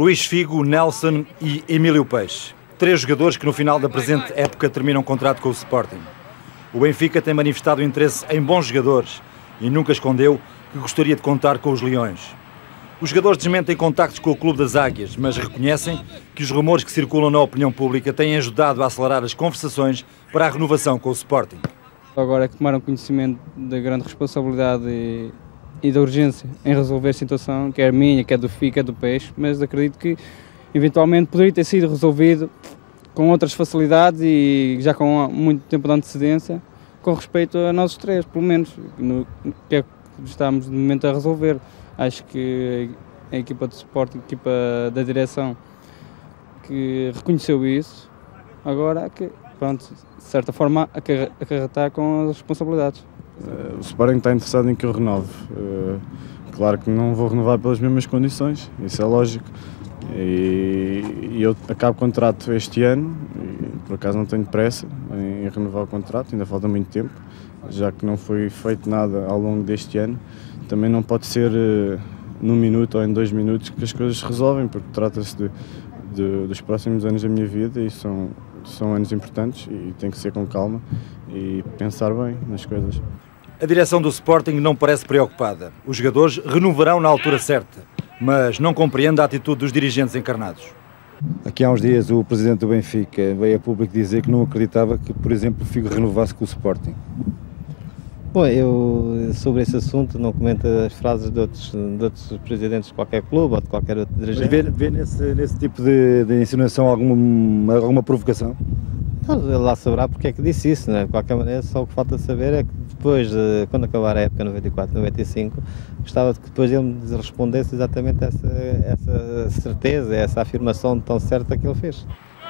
Luís Figo, Nelson e Emílio Peixe. 3 jogadores que no final da presente época terminam contrato com o Sporting. O Benfica tem manifestado interesse em bons jogadores e nunca escondeu que gostaria de contar com os Leões. Os jogadores desmentem contactos com o Clube das Águias, mas reconhecem que os rumores que circulam na opinião pública têm ajudado a acelerar as conversações para a renovação com o Sporting. Agora é que tomaram conhecimento da grande responsabilidade e da urgência em resolver a situação, que é a minha, que é do Figo, que é do Peixe, mas acredito que eventualmente poderia ter sido resolvido com outras facilidades e já com muito tempo de antecedência, com respeito a nós três, pelo menos, que é que estamos de momento a resolver. Acho que a equipa de Sporting, a equipa da direção, que reconheceu isso, agora que, pronto, de certa forma, acarretar com as responsabilidades. O Sporting está interessado em que eu renove. Claro que não vou renovar pelas mesmas condições, isso é lógico. E eu acabo o contrato este ano, e por acaso não tenho pressa em renovar o contrato, ainda falta muito tempo, já que não foi feito nada ao longo deste ano. Também não pode ser num minuto ou em 2 minutos que as coisas se resolvem, porque trata-se dos próximos anos da minha vida e são anos importantes e tem que ser com calma e pensar bem nas coisas. A direção do Sporting não parece preocupada. Os jogadores renovarão na altura certa, mas não compreende a atitude dos dirigentes encarnados. Aqui há uns dias o presidente do Benfica veio a público dizer que não acreditava que, por exemplo, o Figo renovasse com o Sporting. Bom, eu sobre esse assunto não comento as frases de outros presidentes de qualquer clube ou de qualquer outro dirigente. Mas vê nesse tipo de insinuação alguma provocação? Ele lá saberá porque é que disse isso, né? De qualquer maneira, só o que falta saber é que depois, quando acabar a época 94-95, gostava que depois ele me respondesse exatamente essa certeza, essa afirmação tão certa que ele fez.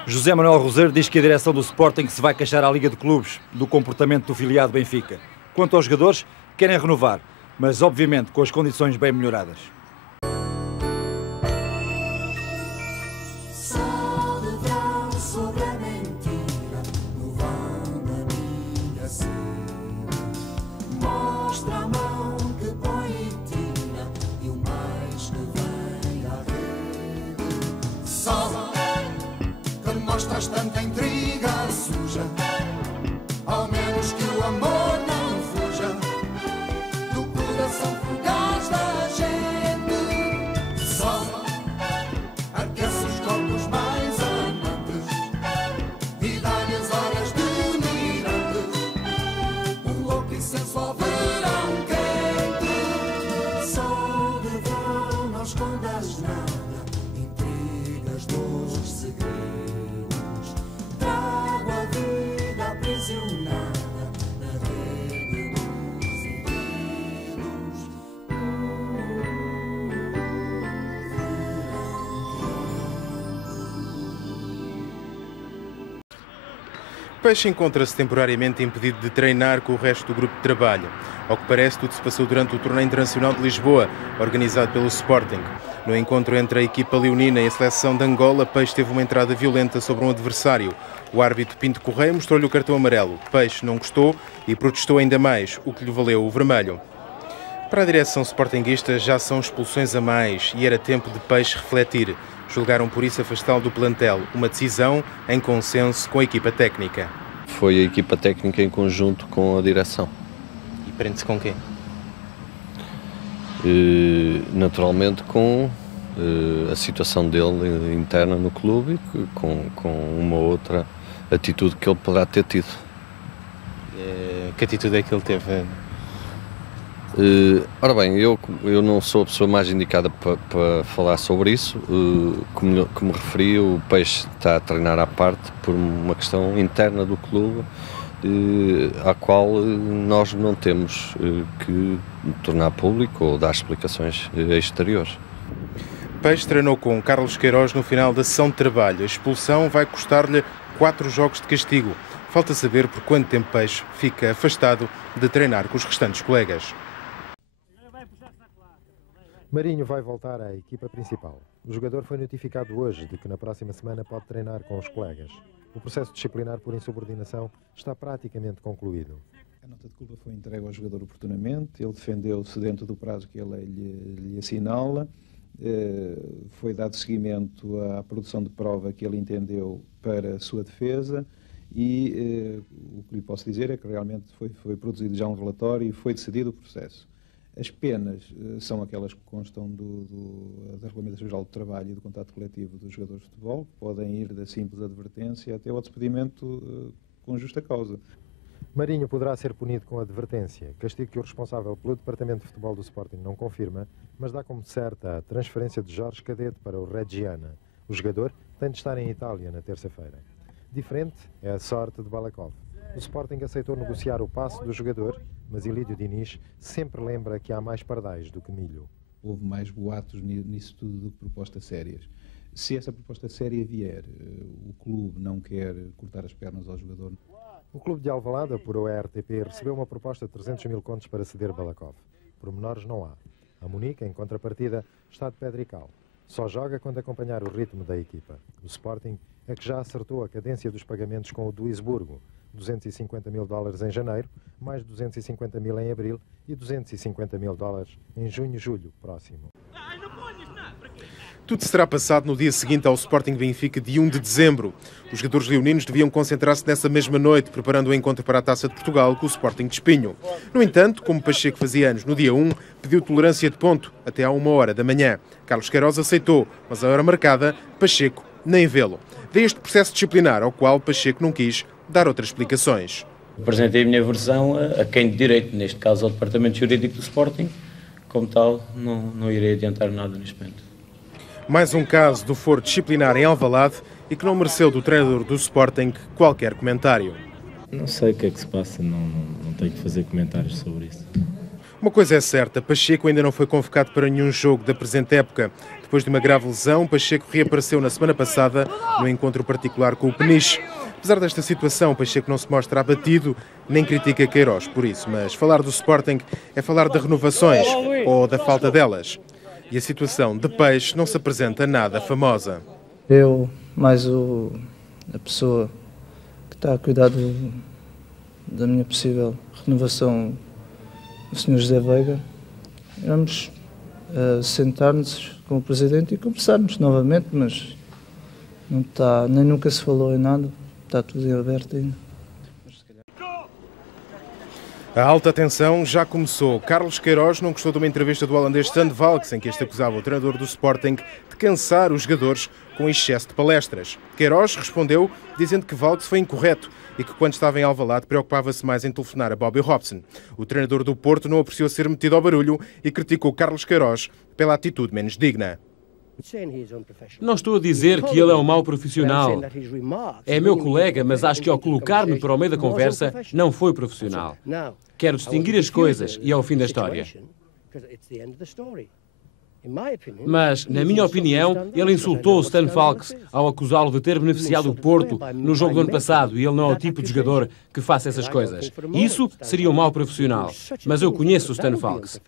José Manuel Roseiro diz que a direção do Sporting se vai queixar à Liga de Clubes do comportamento do filiado Benfica. Quanto aos jogadores, querem renovar, mas obviamente com as condições bem melhoradas. Mostra a mão que põe e tira, e o mais que vem à rede. Só que mostras tanta intriga suja, ao menos que o amor não fuja do coração fugaz da gente. Só aquece os corpos mais amantes e dá-lhe as horas delirantes, um louco e sensual verão quente. Só de verão não escondas nada, intrigas dos segredos. Trago a vida aprisionada na rede dos segredos. Peixe encontra-se temporariamente impedido de treinar com o resto do grupo de trabalho. Ao que parece, tudo se passou durante o Torneio Internacional de Lisboa, organizado pelo Sporting. No encontro entre a equipa leonina e a seleção de Angola, Peixe teve uma entrada violenta sobre um adversário. O árbitro Pinto Correia mostrou-lhe o cartão amarelo. Peixe não gostou e protestou ainda mais, o que lhe valeu o vermelho. Para a direção sportinguista já são expulsões a mais e era tempo de Peixe refletir. Julgaram por isso afastá-lo do plantel, uma decisão em consenso com a equipa técnica. Foi a equipa técnica em conjunto com a direção. E prende-se com quê? Naturalmente com a situação dele interna no clube e com uma outra atitude que ele poderá ter tido. Que atitude é que ele teve? Ora bem, eu não sou a pessoa mais indicada para falar sobre isso. Como referi, o Peixe está a treinar à parte por uma questão interna do clube, à qual nós não temos que tornar público ou dar explicações exteriores. Peixe treinou com Carlos Queiroz no final da sessão de trabalho. A expulsão vai custar-lhe 4 jogos de castigo. Falta saber por quanto tempo Peixe fica afastado de treinar com os restantes colegas. Marinho vai voltar à equipa principal. O jogador foi notificado hoje de que na próxima semana pode treinar com os colegas. O processo disciplinar por insubordinação está praticamente concluído. A nota de culpa foi entregue ao jogador oportunamente, ele defendeu-se dentro do prazo que a lei lhe assinala. foi dado seguimento à produção de prova que ele entendeu para a sua defesa e o que lhe posso dizer é que realmente foi produzido já um relatório e foi decidido o processo. As penas são aquelas que constam da Regulamentação Geral do Trabalho e do Contrato Coletivo dos jogadores de futebol, que podem ir da simples advertência até ao despedimento com justa causa. Marinho poderá ser punido com advertência, castigo que o responsável pelo Departamento de Futebol do Sporting não confirma, mas dá como certa a transferência de Jorge Cadete para o Reggiana. O jogador tem de estar em Itália na terça-feira. Diferente é a sorte de Balakov. O Sporting aceitou negociar o passe do jogador, mas Ilídio Diniz sempre lembra que há mais pardais do que milho. Houve mais boatos nisso tudo do que propostas sérias. Se essa proposta séria vier, o clube não quer cortar as pernas ao jogador. O clube de Alvalade, apurou a RTP, recebeu uma proposta de 300 mil contos para ceder Balakov. Pormenores não há. A Munique, em contrapartida, está de pedra e cal. Só joga quando acompanhar o ritmo da equipa. O Sporting é que já acertou a cadência dos pagamentos com o Duisburgo. 250 mil dólares em janeiro, mais 250 mil em abril e 250 mil dólares em junho e julho próximo. Tudo será passado no dia seguinte ao Sporting Benfica, de 1 de dezembro. Os jogadores leoninos deviam concentrar-se nessa mesma noite, preparando o encontro para a Taça de Portugal com o Sporting de Espinho. No entanto, como Pacheco fazia anos no dia 1, pediu tolerância de ponto até à 1h da manhã. Carlos Queiroz aceitou, mas à hora marcada, Pacheco nem vê-lo. Daí este processo disciplinar ao qual Pacheco não quis dar outras explicações. Apresentei a minha versão a quem de direito, neste caso ao Departamento Jurídico do Sporting. Como tal, não irei adiantar nada neste momento. Mais um caso do foro disciplinar em Alvalade e que não mereceu do treinador do Sporting qualquer comentário. Não sei o que é que se passa, não tenho que fazer comentários sobre isso. Uma coisa é certa, Pacheco ainda não foi convocado para nenhum jogo da presente época. Depois de uma grave lesão, Pacheco reapareceu na semana passada no encontro particular com o Peniche. Apesar desta situação, Pacheco não se mostra abatido, nem critica Queiroz por isso, mas falar do Sporting é falar de renovações ou da falta delas. E a situação de Peixe não se apresenta nada famosa. Eu, mais a pessoa que está a cuidar da minha possível renovação, o Sr. José Veiga, vamos sentar-nos com o Presidente e conversarmos novamente, mas não está, nem nunca se falou em nada, está tudo em aberto ainda. A alta tensão já começou. Carlos Queiroz não gostou de uma entrevista do holandês Stan Valks, em que este acusava o treinador do Sporting de cansar os jogadores com excesso de palestras. Queiroz respondeu dizendo que Valks foi incorreto e que quando estava em Alvalade preocupava-se mais em telefonar a Bobby Robson. O treinador do Porto não apreciou ser metido ao barulho e criticou Carlos Queiroz pela atitude menos digna. Não estou a dizer que ele é um mau profissional. É meu colega, mas acho que ao colocar-me para o meio da conversa, não foi profissional. Quero distinguir as coisas e é o fim da história. Mas, na minha opinião, ele insultou o Stan Valks ao acusá-lo de ter beneficiado o Porto no jogo do ano passado e ele não é o tipo de jogador que faça essas coisas. Isso seria um mau profissional. Mas eu conheço o Stan Valks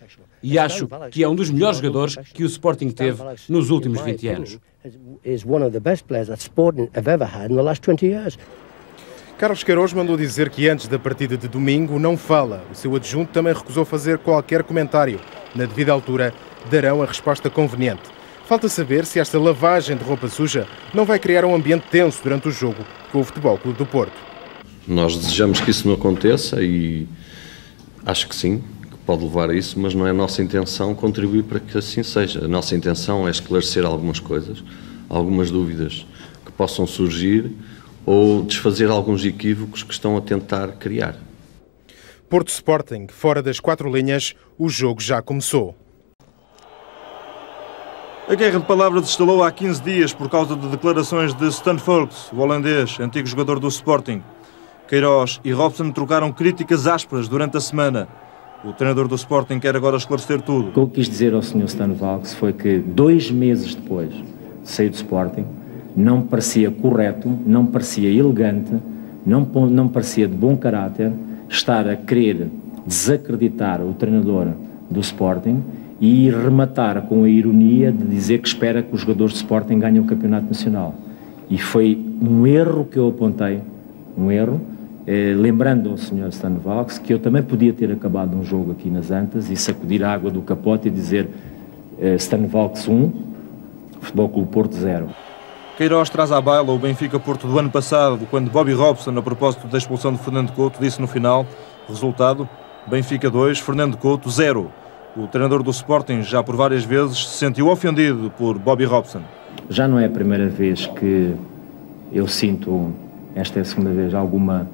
e acho que é um dos melhores jogadores que o Sporting teve nos últimos 20 anos. Carlos Queiroz mandou dizer que antes da partida de domingo não fala. O seu adjunto também recusou fazer qualquer comentário. Na devida altura, darão a resposta conveniente. Falta saber se esta lavagem de roupa suja não vai criar um ambiente tenso durante o jogo com o Futebol Clube do Porto. Nós desejamos que isso não aconteça e acho que sim, que pode levar a isso, mas não é a nossa intenção contribuir para que assim seja. A nossa intenção é esclarecer algumas coisas, algumas dúvidas que possam surgir ou desfazer alguns equívocos que estão a tentar criar. Porto Sporting, fora das 4 linhas, o jogo já começou. A guerra de palavras estalou há 15 dias por causa de declarações de Stan Valks, o holandês, antigo jogador do Sporting. Queiroz e Robson trocaram críticas ásperas durante a semana. O treinador do Sporting quer agora esclarecer tudo. O que eu quis dizer ao Sr. Stan Valks foi que 2 meses depois de sair do Sporting, não parecia correto, não parecia elegante, não parecia de bom caráter estar a querer desacreditar o treinador do Sporting e rematar com a ironia de dizer que espera que os jogadores de Sporting ganhem o Campeonato Nacional. E foi um erro que eu apontei, um erro, lembrando ao Sr. Stan Valks que eu também podia ter acabado um jogo aqui nas Antas e sacudir a água do capote e dizer Stan Valks 1, Futebol Clube Porto 0. Queiroz traz à baila o Benfica-Porto do ano passado, quando Bobby Robson, a propósito da expulsão de Fernando Couto, disse no final, resultado, Benfica 2, Fernando Couto 0. O treinador do Sporting já por várias vezes se sentiu ofendido por Bobby Robson. Já não é a primeira vez que eu sinto, esta é a segunda vez, alguma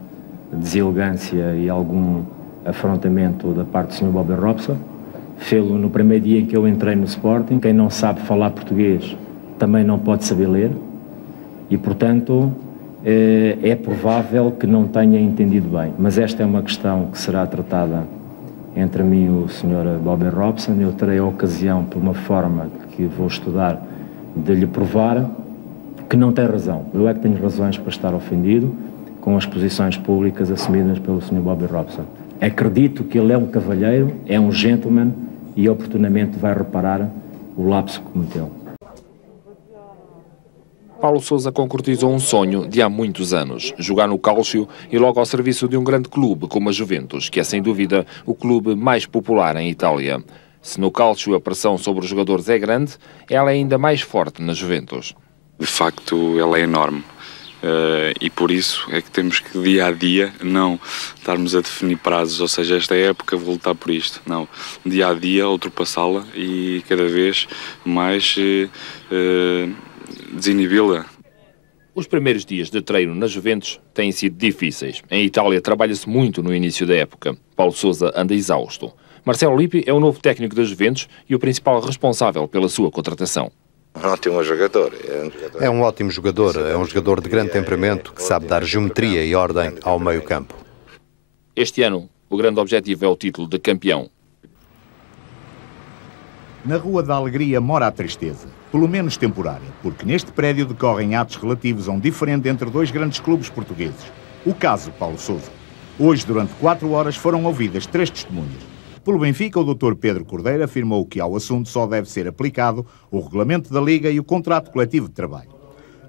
deselegância e algum afrontamento da parte do Sr. Bobby Robson. Fê-lo no primeiro dia em que eu entrei no Sporting. Quem não sabe falar português também não pode saber ler. E, portanto, é provável que não tenha entendido bem. Mas esta é uma questão que será tratada entre mim e o Sr. Bobby Robson. Eu terei a ocasião, por uma forma que vou estudar, de lhe provar que não tem razão. Eu é que tenho razões para estar ofendido com as posições públicas assumidas pelo Sr. Bobby Robson. Acredito que ele é um cavalheiro, é um gentleman e oportunamente vai reparar o lapso que cometeu. Paulo Sousa concretizou um sonho de há muitos anos, jogar no Calcio e logo ao serviço de um grande clube como a Juventus, que é sem dúvida o clube mais popular em Itália. Se no Calcio a pressão sobre os jogadores é grande, ela é ainda mais forte na Juventus. De facto, ela é enorme. E por isso é que temos que dia a dia não estarmos a definir prazos, ou seja, esta época vou lutar por isto. Não, dia a dia ultrapassá-la e cada vez mais desinibi-la. Os primeiros dias de treino na Juventus têm sido difíceis. Em Itália trabalha-se muito no início da época. Paulo Sousa anda exausto. Marcelo Lippi é o novo técnico da Juventus e o principal responsável pela sua contratação. Ótimo jogador. É um ótimo jogador, é um jogador de grande temperamento que sabe dar geometria e ordem ao meio-campo. Este ano, o grande objetivo é o título de campeão. Na Rua da Alegria mora a tristeza, pelo menos temporária, porque neste prédio decorrem atos relativos a um diferente entre dois grandes clubes portugueses. O caso Paulo Sousa. Hoje, durante 4 horas, foram ouvidas 3 testemunhas. Pelo Benfica, o Dr. Pedro Cordeiro afirmou que ao assunto só deve ser aplicado o regulamento da Liga e o contrato coletivo de trabalho.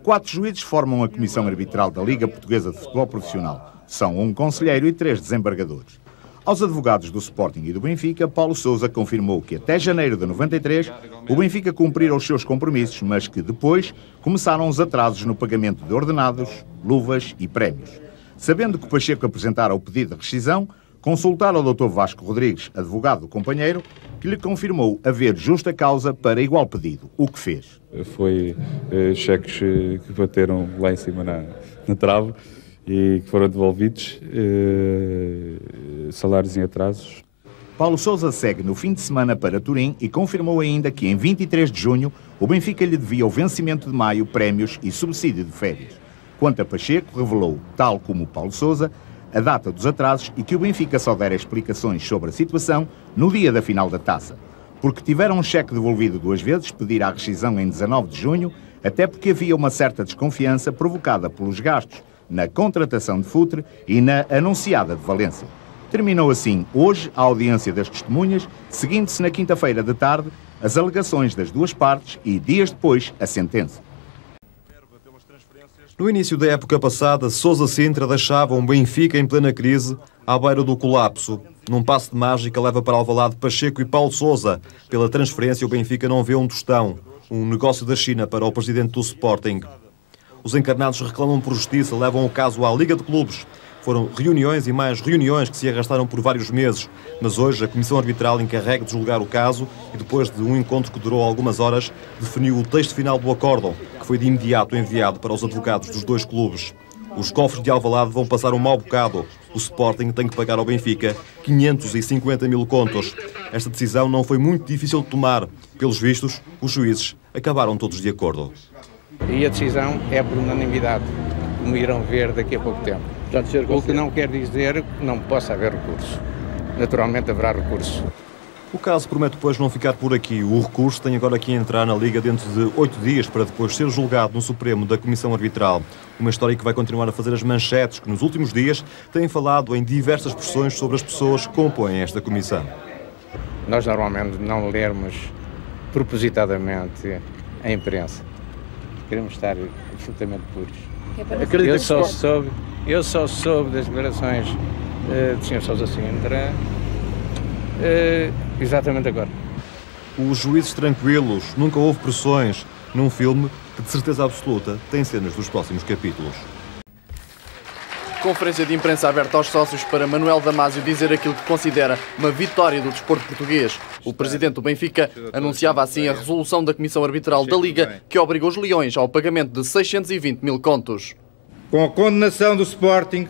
4 juízes formam a Comissão Arbitral da Liga Portuguesa de Futebol Profissional. São um conselheiro e 3 desembargadores. Aos advogados do Sporting e do Benfica, Paulo Sousa confirmou que até janeiro de 93 o Benfica cumprira os seus compromissos, mas que depois começaram os atrasos no pagamento de ordenados, luvas e prémios. Sabendo que o Pacheco apresentara o pedido de rescisão, consultar ao Dr. Vasco Rodrigues, advogado do companheiro, que lhe confirmou haver justa causa para igual pedido, o que fez. Foi cheques que bateram lá em cima na trave e que foram devolvidos, salários em atrasos. Paulo Sousa segue no fim de semana para Turim e confirmou ainda que em 23 de junho o Benfica lhe devia o vencimento de maio, prémios e subsídio de férias. Quanto a Pacheco, revelou, tal como Paulo Sousa, a data dos atrasos e que o Benfica só dera explicações sobre a situação no dia da final da taça. Porque tiveram um cheque devolvido 2 vezes, pedir a rescisão em 19 de junho, até porque havia uma certa desconfiança provocada pelos gastos na contratação de Futre e na anunciada de Valência. Terminou assim hoje a audiência das testemunhas, seguindo-se na quinta-feira de tarde as alegações das duas partes e dias depois a sentença. No início da época passada, Sousa Sintra deixava um Benfica em plena crise, à beira do colapso. Num passe de mágica leva para Alvalade Pacheco e Paulo Sousa. Pela transferência, o Benfica não vê um tostão. Um negócio da China para o presidente do Sporting. Os encarnados reclamam por justiça, levam o caso à Liga de Clubes. Foram reuniões e mais reuniões que se arrastaram por vários meses. Mas hoje a Comissão Arbitral encarrega de julgar o caso e depois de um encontro que durou algumas horas, definiu o texto final do acórdão, que foi de imediato enviado para os advogados dos 2 clubes. Os cofres de Alvalade vão passar um mau bocado. O Sporting tem que pagar ao Benfica 550 mil contos. Esta decisão não foi muito difícil de tomar. Pelos vistos, os juízes acabaram todos de acordo. E a decisão é por unanimidade, como irão ver daqui a pouco tempo. O que não quer dizer que não possa haver recurso. Naturalmente haverá recurso. O caso promete depois não ficar por aqui. O recurso tem agora que entrar na Liga dentro de 8 dias para depois ser julgado no Supremo da Comissão Arbitral. Uma história que vai continuar a fazer as manchetes que nos últimos dias têm falado em diversas pressões sobre as pessoas que compõem esta comissão. Nós normalmente não lermos propositadamente a imprensa. Queremos estar absolutamente puros. Eu só soube das declarações do Sr. Sousa Sintra exatamente agora. Os juízes tranquilos, nunca houve pressões. num filme que, de certeza absoluta, tem cenas dos próximos capítulos. Conferência de imprensa aberta aos sócios para Manuel Damasio dizer aquilo que considera uma vitória do desporto português. O presidente do Benfica anunciava assim a resolução da Comissão Arbitral da Liga que obriga os Leões ao pagamento de 620 mil contos. Com a condenação do Sporting,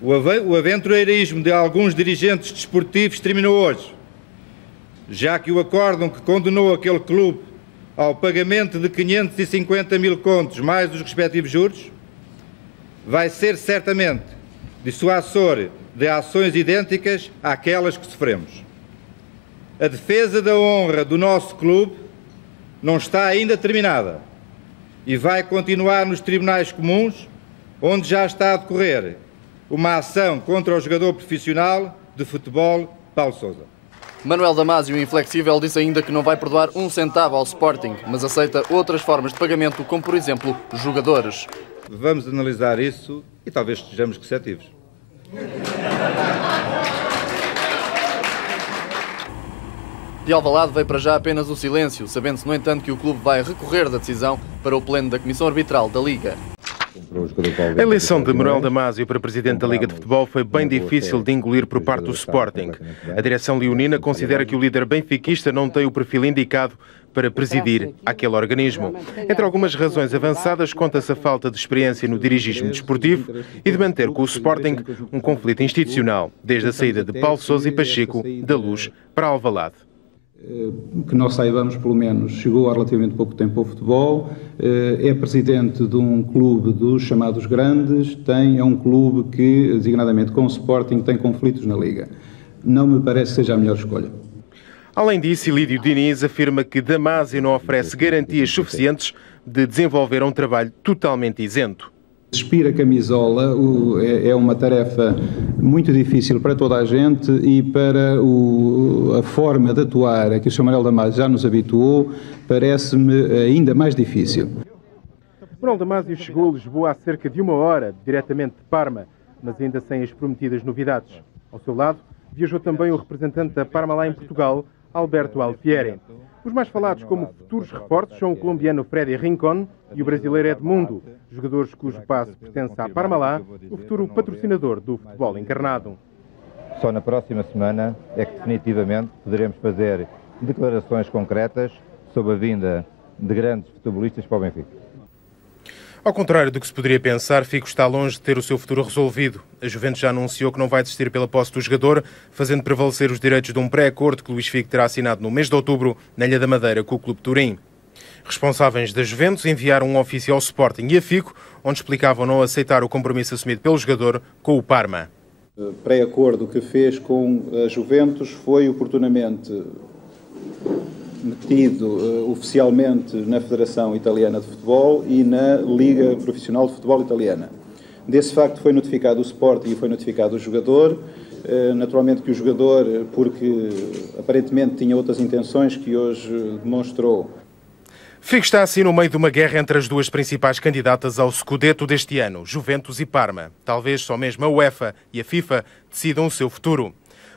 o aventureirismo de alguns dirigentes desportivos terminou hoje, já que o acórdão que condenou aquele clube ao pagamento de 550 mil contos mais os respectivos juros vai ser certamente dissuasor de ações idênticas àquelas que sofremos. A defesa da honra do nosso clube não está ainda terminada e vai continuar nos tribunais comuns, onde já está a decorrer uma ação contra o jogador profissional de futebol Paulo Sousa. Manuel Damasio, inflexível, disse ainda que não vai perdoar um centavo ao Sporting, mas aceita outras formas de pagamento, como por exemplo jogadores. Vamos analisar isso e talvez estejamos receptivos. De Alvalade veio para já apenas o silêncio, sabendo-se, no entanto, que o clube vai recorrer da decisão para o pleno da Comissão Arbitral da Liga. A eleição de Manuel Damasio para presidente da Liga de Futebol foi bem difícil de engolir por parte do Sporting. A direção leonina considera que o líder benfiquista não tem o perfil indicado para presidir aquele organismo. Entre algumas razões avançadas, conta-se a falta de experiência no dirigismo desportivo e de manter com o Sporting um conflito institucional, desde a saída de Paulo Sousa e Pacheco da Luz para Alvalade. Que nós saibamos, pelo menos, chegou há relativamente pouco tempo ao futebol, é presidente de um clube dos chamados grandes, é um clube que, designadamente com o Sporting, tem conflitos na Liga. Não me parece que seja a melhor escolha. Além disso, Ilídio Diniz afirma que Damasio não oferece garantias suficientes de desenvolver um trabalho totalmente isento. Despir a camisola é uma tarefa muito difícil para toda a gente e para a forma de atuar a que o Sr. Manuel Damasio já nos habituou, parece-me ainda mais difícil. Manuel Damasio chegou a Lisboa há cerca de uma hora, diretamente de Parma, mas ainda sem as prometidas novidades. Ao seu lado, viajou também o representante da Parma lá em Portugal, Alberto Alfieri. Os mais falados como futuros reforços são o colombiano Freddy Rincón e o brasileiro Edmundo, jogadores cujo passe pertence à Parmalat, o futuro patrocinador do futebol encarnado. Só na próxima semana é que definitivamente poderemos fazer declarações concretas sobre a vinda de grandes futebolistas para o Benfica. Ao contrário do que se poderia pensar, Figo está longe de ter o seu futuro resolvido. A Juventus já anunciou que não vai desistir pela posse do jogador, fazendo prevalecer os direitos de um pré-acordo que Luís Figo terá assinado no mês de outubro na Ilha da Madeira com o Clube de Turim. Responsáveis da Juventus enviaram um ofício ao Sporting e a Figo, onde explicavam não aceitar o compromisso assumido pelo jogador com o Parma. O pré-acordo que fez com a Juventus foi oportunamente metido oficialmente na Federação Italiana de Futebol e na Liga Profissional de Futebol Italiana. Desse facto foi notificado o Sporting e foi notificado o jogador. Naturalmente que o jogador, porque aparentemente tinha outras intenções que hoje demonstrou. Figo está assim no meio de uma guerra entre as duas principais candidatas ao Scudetto deste ano, Juventus e Parma. Talvez só mesmo a UEFA e a FIFA decidam o seu futuro.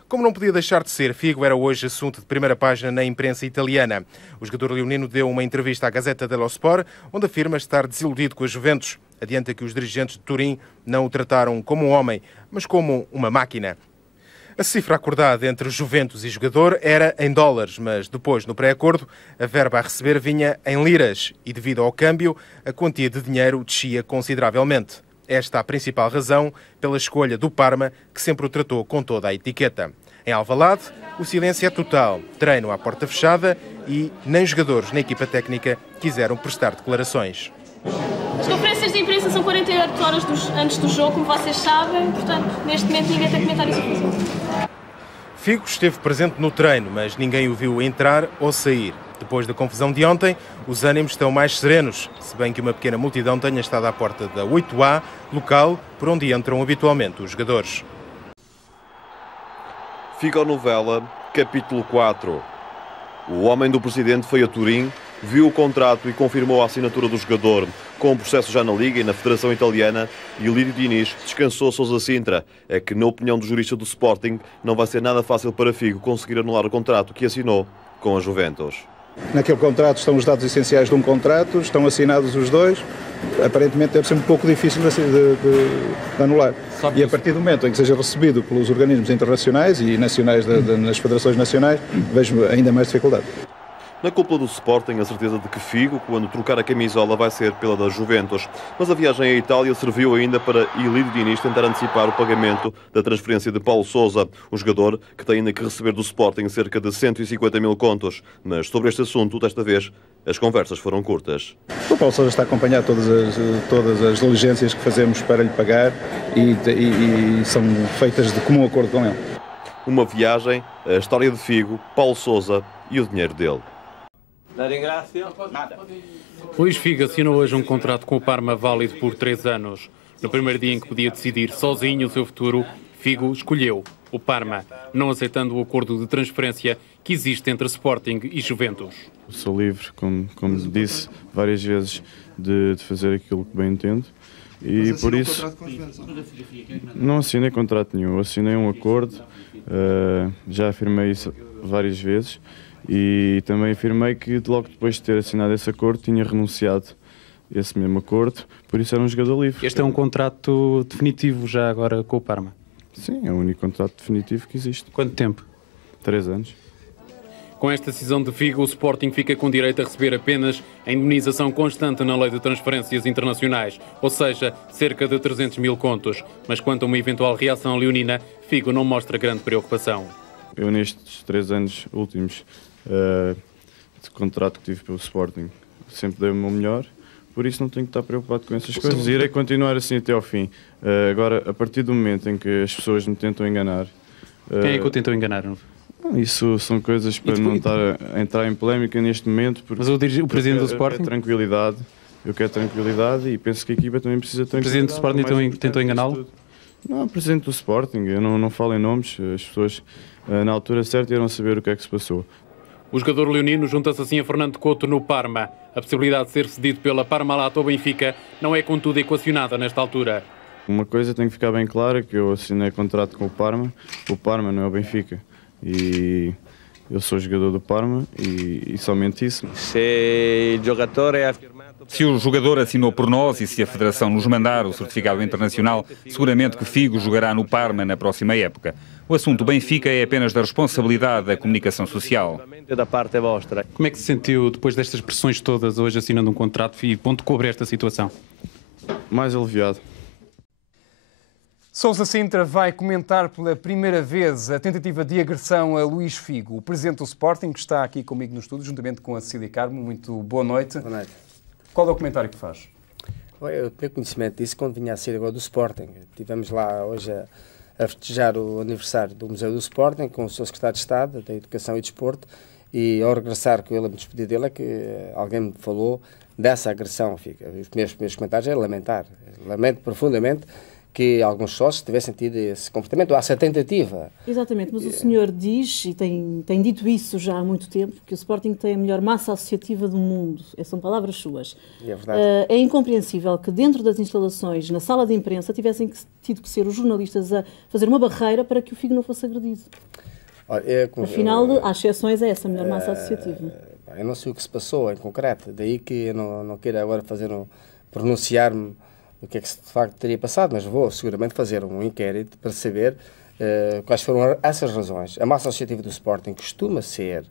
Como não podia deixar de ser, Figo era hoje assunto de primeira página na imprensa italiana. O jogador leonino deu uma entrevista à Gazzetta dello Sport, onde afirma estar desiludido com a Juventus. Adianta que os dirigentes de Turim não o trataram como um homem, mas como uma máquina. A cifra acordada entre Juventus e jogador era em dólares, mas depois, no pré-acordo, a verba a receber vinha em liras e, devido ao câmbio, a quantia de dinheiro descia consideravelmente. Esta é a principal razão pela escolha do Parma, que sempre o tratou com toda a etiqueta. Em Alvalade, o silêncio é total, treino à porta fechada e nem jogadores nem equipa técnica quiseram prestar declarações. As conferências de imprensa são 48 horas antes do jogo, como vocês sabem, portanto, neste momento ninguém tem comentários a fazer. Figo esteve presente no treino, mas ninguém o viu entrar ou sair. Depois da confusão de ontem, os ânimos estão mais serenos, se bem que uma pequena multidão tenha estado à porta da 8A, local por onde entram habitualmente os jogadores. Figonovela, capítulo 4. O homem do presidente foi a Turim, viu o contrato e confirmou a assinatura do jogador. Com o processo já na Liga e na Federação Italiana, e Ilídio Diniz descansou Sousa Sintra. É que, na opinião do jurista do Sporting, não vai ser nada fácil para Figo conseguir anular o contrato que assinou com a Juventus. Naquele contrato estão os dados essenciais de um contrato, estão assinados os dois, aparentemente deve ser um pouco difícil de anular. E a partir do momento em que seja recebido pelos organismos internacionais e nacionais nas federações nacionais, vejo ainda mais dificuldade. Na cúpula do Sporting, a certeza de que Figo, quando trocar a camisola, vai ser pela da Juventus. Mas a viagem à Itália serviu ainda para Ilírio Diniz tentar antecipar o pagamento da transferência de Paulo Sousa, o jogador que tem ainda que receber do Sporting cerca de 150 mil contos. Mas sobre este assunto, desta vez, as conversas foram curtas. O Paulo Sousa está a acompanhar todas as diligências que fazemos para lhe pagar e são feitas de comum acordo com ele. Uma viagem, a história de Figo, Paulo Sousa e o dinheiro dele. Luís Figo assinou hoje um contrato com o Parma válido por 3 anos. No primeiro dia em que podia decidir sozinho o seu futuro, Figo escolheu o Parma, não aceitando o acordo de transferência que existe entre Sporting e Juventus. Sou livre, como disse várias vezes, de fazer aquilo que bem entendo. E por isso não assinei contrato nenhum, assinei um acordo, já afirmei isso várias vezes. E também afirmei que logo depois de ter assinado esse acordo tinha renunciado a esse mesmo acordo, por isso era um jogador livre. Este é um contrato definitivo já agora com o Parma? Sim, é o único contrato definitivo que existe. Quanto tempo? 3 anos. Com esta decisão de Figo, o Sporting fica com direito a receber apenas a indemnização constante na lei de transferências internacionais, ou seja, cerca de 300 mil contos. Mas quanto a uma eventual reação leonina, Figo não mostra grande preocupação. Eu nestes 3 anos últimos de contrato que tive pelo Sporting sempre dei o meu melhor, por isso não tenho que estar preocupado com essas coisas. Irei continuar assim até ao fim. Agora, a partir do momento em que as pessoas me tentam enganar... Quem é que o tentou enganar? Isso são coisas para não estar a entrar em polémica neste momento. Mas o presidente do Sporting? Eu quero tranquilidade e penso que a equipa também precisa de tranquilidade. O presidente do Sporting tentou enganá-lo? Não, o presidente do Sporting, eu não falo em nomes, as pessoas na altura certa irão saber o que é que se passou. O jogador leonino junta-se assim a Fernando Couto no Parma. A possibilidade de ser cedido pela Parmalat ao Benfica não é contudo equacionada nesta altura. Uma coisa tem que ficar bem clara, que eu assinei contrato com o Parma não é o Benfica. E eu sou jogador do Parma e somente isso. Se o jogador assinou por nós e se a Federação nos mandar o certificado internacional, seguramente que Figo jogará no Parma na próxima época. O assunto Benfica é apenas da responsabilidade da comunicação social. Como é que se sentiu depois destas pressões todas, hoje assinando um contrato e ponto cobre esta situação? Mais aliviado. Sousa Sintra vai comentar pela primeira vez a tentativa de agressão a Luís Figo. O presidente do Sporting, que está aqui comigo no estúdio, juntamente com a Cecília Carmo. Muito boa noite. Boa noite. Qual é o comentário que faz? Eu tenho conhecimento disso quando vinha a ser agora do Sporting. Estivemos lá hoje a festejar o aniversário do Museu do Sporting com o seu secretário de Estado da Educação e Desporto, e ao regressar com ele a me despedir dele é que alguém me falou dessa agressão. Os primeiros comentários é lamentar. Lamento profundamente que alguns sócios tivessem tido esse comportamento, ou essa tentativa. Exatamente, mas o senhor diz, e tem dito isso já há muito tempo, que o Sporting tem a melhor massa associativa do mundo. São palavras suas. É verdade. É incompreensível que dentro das instalações, na sala de imprensa, tivessem tido que ser os jornalistas a fazer uma barreira para que o Figo não fosse agredido. Afinal, há exceções a essa melhor massa associativa. Eu não sei o que se passou em concreto, daí que eu não quero agora pronunciar-me o que é que de facto teria passado, mas vou seguramente fazer um inquérito para saber quais foram essas razões. A massa associativa do Sporting costuma ser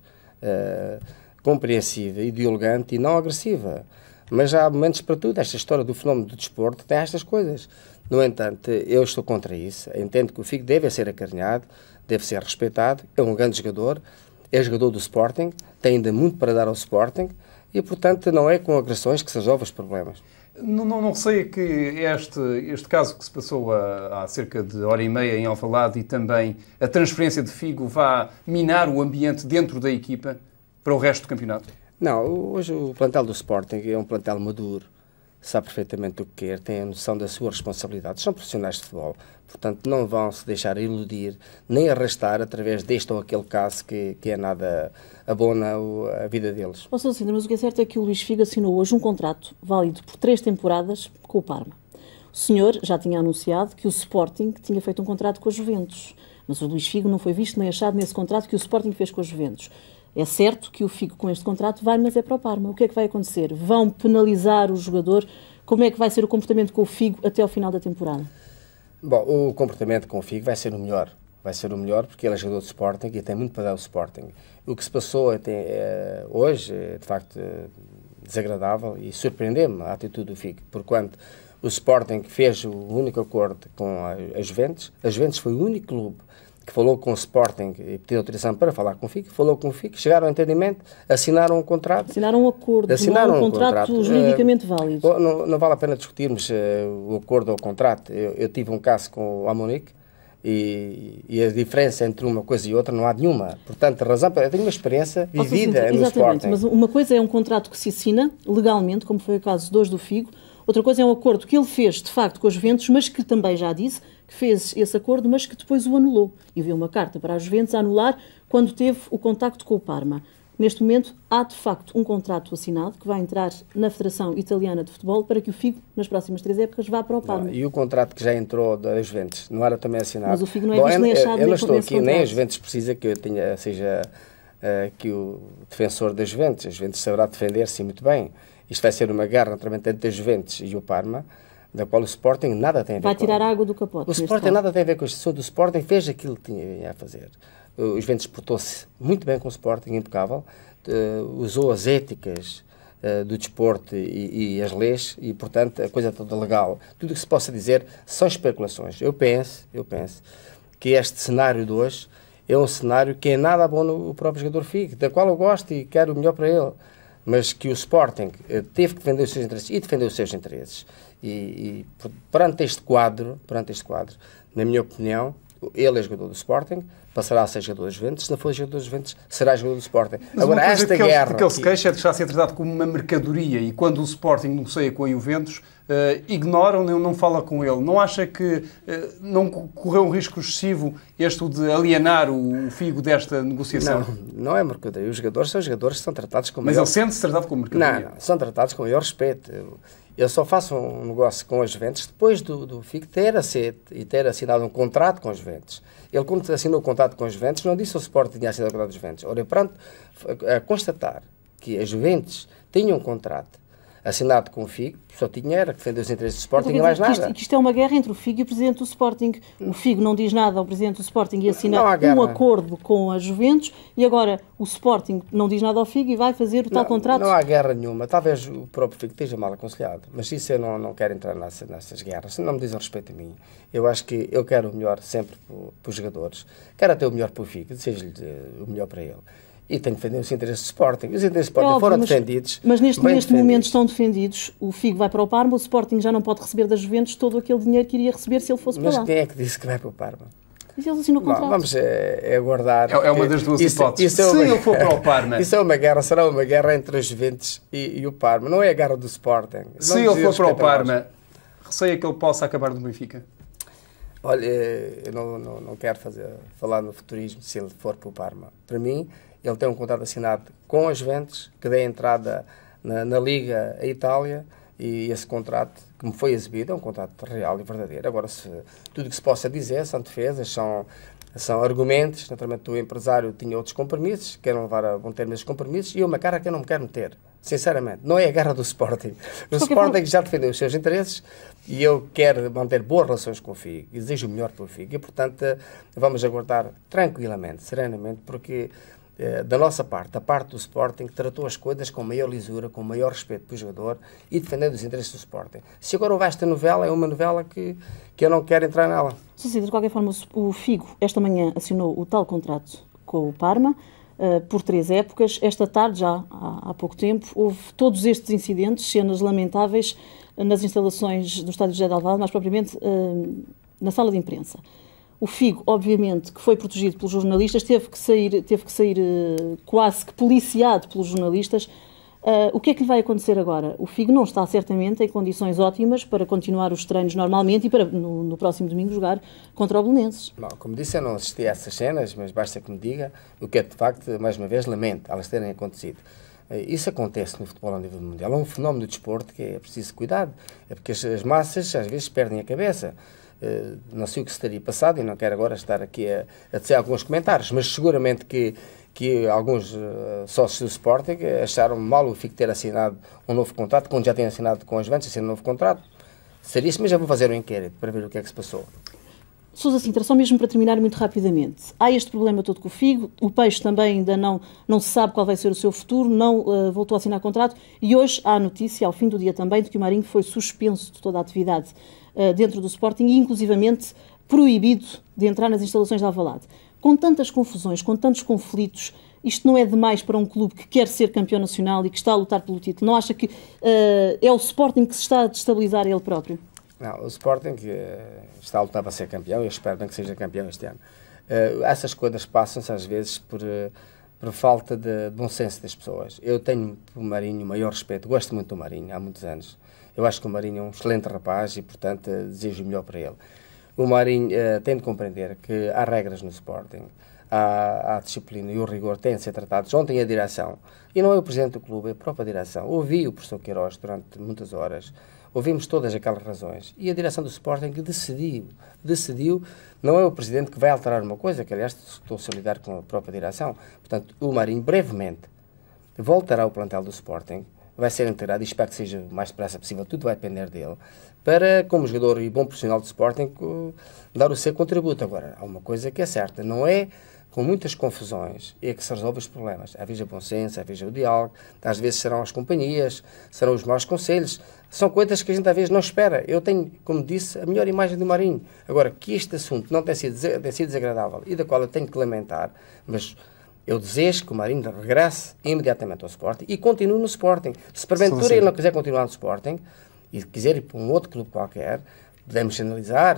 compreensiva e dialogante e não agressiva, mas há momentos para tudo. Esta história do fenómeno do desporto tem estas coisas. No entanto, eu estou contra isso. Entendo que o Figo deve ser acarinhado, deve ser respeitado, é um grande jogador, é jogador do Sporting, tem ainda muito para dar ao Sporting e, portanto, não é com agressões que se resolvem os problemas. Não receia que este caso que se passou há cerca de hora e meia em Alvalade e também a transferência de Figo vá minar o ambiente dentro da equipa para o resto do campeonato? Não, hoje o plantel do Sporting é um plantel maduro, sabe perfeitamente o que quer, tem a noção da sua responsabilidade, são profissionais de futebol, portanto não vão se deixar iludir nem arrastar através deste ou aquele caso que é nada abona a vida deles. Sr. Sintra, mas o que é certo é que o Luís Figo assinou hoje um contrato válido por 3 temporadas com o Parma. O senhor já tinha anunciado que o Sporting tinha feito um contrato com a Juventus, mas o Luís Figo não foi visto nem achado nesse contrato que o Sporting fez com a Juventus. É certo que o Figo com este contrato vai, mas é para o Parma. O que é que vai acontecer? Vão penalizar o jogador? Como é que vai ser o comportamento com o Figo até ao final da temporada? Bom, o comportamento com o Figo vai ser o melhor. Vai ser o melhor porque ele é jogador de Sporting e tem muito para dar ao Sporting. O que se passou hoje é, de facto, desagradável e surpreendeu-me a atitude do Figo, porquanto o Sporting fez o único acordo com a Juventus. A Juventus foi o único clube que falou com o Sporting e pediu autorização para falar com o Figo, falou com o Figo, chegaram ao entendimento, assinaram um contrato. Assinaram um acordo, assinaram um contrato juridicamente válido. Não vale a pena discutirmos o acordo ou o contrato. Eu tive um caso com o Amunic e a diferença entre uma coisa e outra não há nenhuma. Portanto, a razão, eu tenho uma experiência vivida no Sporting. Mas uma coisa é um contrato que se assina legalmente, como foi o caso de hoje do Figo. Outra coisa é um acordo que ele fez, de facto, com a Juventus, mas que também já disse que fez esse acordo, mas que depois o anulou. Enviou uma carta para a Juventus a anular quando teve o contacto com o Parma. Neste momento, há, de facto, um contrato assinado que vai entrar na Federação Italiana de Futebol para que o Figo, nas próximas 3 épocas, vá para o Parma. E o contrato que já entrou da Juventus não era também assinado? Mas o Figo não é visto nem achado. Eu não estou aqui, nem a Juventus precisa que eu seja aqui o defensor da Juventus. A Juventus saberá defender-se muito bem. Isto vai ser uma guerra, naturalmente, entre a Juventus e o Parma, da qual o Sporting nada tem a ver com. Vai tirar água do capote. O Sporting nada tem a ver com isto. O Sporting fez aquilo que tinha a fazer. O Juventus portou-se muito bem com o Sporting, impecável, usou as éticas do desporto e as leis e, portanto, a coisa toda legal. Tudo o que se possa dizer são especulações. Eu penso que este cenário de hoje é um cenário que é nada bom no próprio jogador Figo, da qual eu gosto e quero o melhor para ele. Mas que o Sporting teve que defender os seus interesses e defendeu os seus interesses. E perante este quadro, na minha opinião, ele é jogador do Sporting, passará a ser jogador dos Juventus, se não for jogador dos Juventus, será jogador do Sporting. Mas agora, esta guerra... que ele se queixa é de estar a ser tratado como uma mercadoria e quando o Sporting negocia com a Juventus, ignoram, não fala com ele. Não acha que não correu um risco excessivo este de alienar o Figo desta negociação? Não é mercadoria. Os jogadores são jogadores que são tratados como... Mas ele sente-se tratado como mercadoria? Não, são tratados com o maior respeito. Eu só faço um negócio com as Juventus depois do Figo ter assinado um contrato com as Juventus. Ele, quando assinou o contrato com as Juventus, não disse ao Sporting que tinha assinado o contrato com as Juventus. Ora, pronto, a constatar que as Juventus tinham um contrato assinado com o Figo, só tinha era que defender os interesses do Sporting e mais nada. Que isto é uma guerra entre o Figo e o Presidente do Sporting. O Figo não diz nada ao Presidente do Sporting e assina um acordo com a Juventus e agora o Sporting não diz nada ao Figo e vai fazer o tal contrato. Não há guerra nenhuma. Talvez o próprio Figo esteja mal aconselhado, mas isso eu não quero entrar nessas guerras. Não me dizem respeito a mim. Eu acho que eu quero o melhor sempre para os jogadores. Quero até o melhor para o Figo, desejo-lhe o melhor para ele. E tem que defender os interesses do Sporting. Os interesses do Sporting foram defendidos. Mas neste momento estão defendidos. O Figo vai para o Parma, o Sporting já não pode receber das Juventus todo aquele dinheiro que iria receber se ele fosse para lá. Mas quem é que disse que vai para o Parma? Mas ele assinou o contrato. Vamos aguardar. É uma das duas hipóteses. Se ele for para o Parma. Isso é uma guerra, será uma guerra entre as Juventus e o Parma. Não é a guerra do Sporting. Se ele for para o Parma, receia que ele possa acabar no Benfica? Olha, eu não quero falar no futurismo se ele for para o Parma. Para mim, ele tem um contrato assinado com as Juventus, que dê entrada na Liga à Itália, e esse contrato, que me foi exibido, é um contrato real e verdadeiro. Agora, tudo o que se possa dizer são defesas, são argumentos. Naturalmente, o empresário tinha outros compromissos, querem levar a bom termo esses compromissos, e uma cara que eu não me quero meter, sinceramente. Não é a guerra do Sporting. O Sporting já defendeu os seus interesses, e eu quero manter boas relações com o Figo, e desejo o melhor para o Figo. E, portanto, vamos aguardar tranquilamente, serenamente, porque... da nossa parte, a parte do Sporting, tratou as coisas com maior lisura, com maior respeito para o jogador e defendendo os interesses do Sporting. Se agora houver esta novela, é uma novela que eu não quero entrar nela. Sim, de qualquer forma, o Figo, esta manhã, assinou o tal contrato com o Parma, por 3 épocas. Esta tarde, já há pouco tempo, houve todos estes incidentes, cenas lamentáveis, nas instalações do Estádio José de Alvalade, mais propriamente na sala de imprensa. O Figo, obviamente, que foi protegido pelos jornalistas, teve que sair quase que policiado pelos jornalistas. O que é que lhe vai acontecer agora? O Figo não está certamente em condições ótimas para continuar os treinos normalmente e para, no próximo domingo, jogar contra o Belenenses. Não, como disse, eu não assisti a essas cenas, mas basta que me diga o que é, de facto, mais uma vez, lamento elas terem acontecido. Isso acontece no futebol a nível mundial. É um fenómeno do desporto que é preciso cuidado. É porque as massas, às vezes, perdem a cabeça. Não sei o que se teria passado e não quero agora estar aqui a dizer alguns comentários, mas seguramente que que alguns sócios do Sporting acharam mal o Figo ter assinado um novo contrato, quando já tinha assinado com as Juventus, assinado um novo contrato. Seria isso, mas já vou fazer um inquérito para ver o que é que se passou. Sousa Sintra, só mesmo para terminar muito rapidamente. Há este problema todo com o Figo, o Peixe também ainda não se sabe qual vai ser o seu futuro, não voltou a assinar contrato e hoje há a notícia, ao fim do dia também, de que o Marinho foi suspenso de toda a atividade dentro do Sporting e inclusivamente proibido de entrar nas instalações de Alvalade. Com tantas confusões, com tantos conflitos, isto não é demais para um clube que quer ser campeão nacional e que está a lutar pelo título? Não acha que é o Sporting que se está a destabilizar ele próprio? Não, o Sporting está a lutar para ser campeão e eu espero bem que seja campeão este ano. Essas coisas passam-se às vezes por falta de bom senso das pessoas. Eu tenho o Marinho o maior respeito, gosto muito do Marinho há muitos anos. Eu acho que o Marinho é um excelente rapaz e, portanto, desejo o melhor para ele. O Marinho tem de compreender que há regras no Sporting, há disciplina e o rigor têm de ser tratados. Ontem a direção, e não é o presidente do clube, é a própria direção, ouvi o professor Queiroz durante muitas horas, ouvimos todas aquelas razões e a direção do Sporting decidiu, não é o presidente que vai alterar uma coisa, que aliás estou a solidar com a própria direção. Portanto, o Marinho brevemente voltará ao plantel do Sporting, vai ser integrado e espero que seja o mais depressa possível, tudo vai depender dele, para, como jogador e bom profissional do Sporting, dar o seu contributo. Agora, há uma coisa que é certa, não é com muitas confusões é que se resolvem os problemas. Haja bom senso, haja o diálogo, às vezes serão as companhias, serão os maus conselhos, são coisas que a gente às vezes não espera. Eu tenho, como disse, a melhor imagem do Marinho. Agora, que este assunto não tem sido desagradável e da qual eu tenho que lamentar, mas eu desejo que o Marinho regresse imediatamente ao Sporting e continue no Sporting. Se porventura ele não quiser continuar no Sporting e quiser ir para um outro clube qualquer, podemos analisar,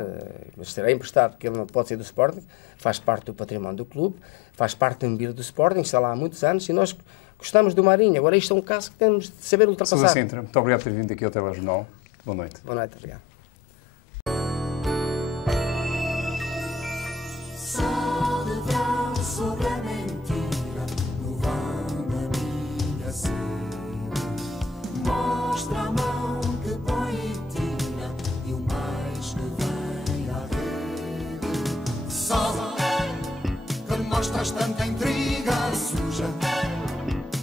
mas será emprestado, porque ele não pode sair do Sporting, faz parte do património do clube, faz parte da mobília do Sporting, está lá há muitos anos e nós gostamos do Marinho. Agora isto é um caso que temos de saber ultrapassar. Sousa Sintra, muito obrigado por ter vindo aqui ao Telejornal. Boa noite. Boa noite, obrigado. Sobre a mentira, no vão da minha sede, mostra a mão que põe e tira, e o mais que vem à rede. Só que mostras tanta intriga suja,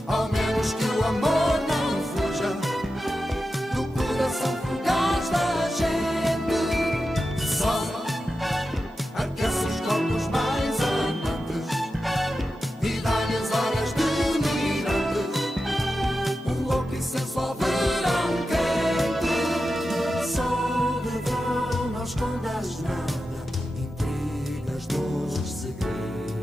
ao menos que o amor não fuja do coração fugaz da gente. Só aquece os corpos mais e dá-lhe as horas delirantes, um louco e sensual verão quente. Só de verão não escondas nada, intrigas, dores, segredos.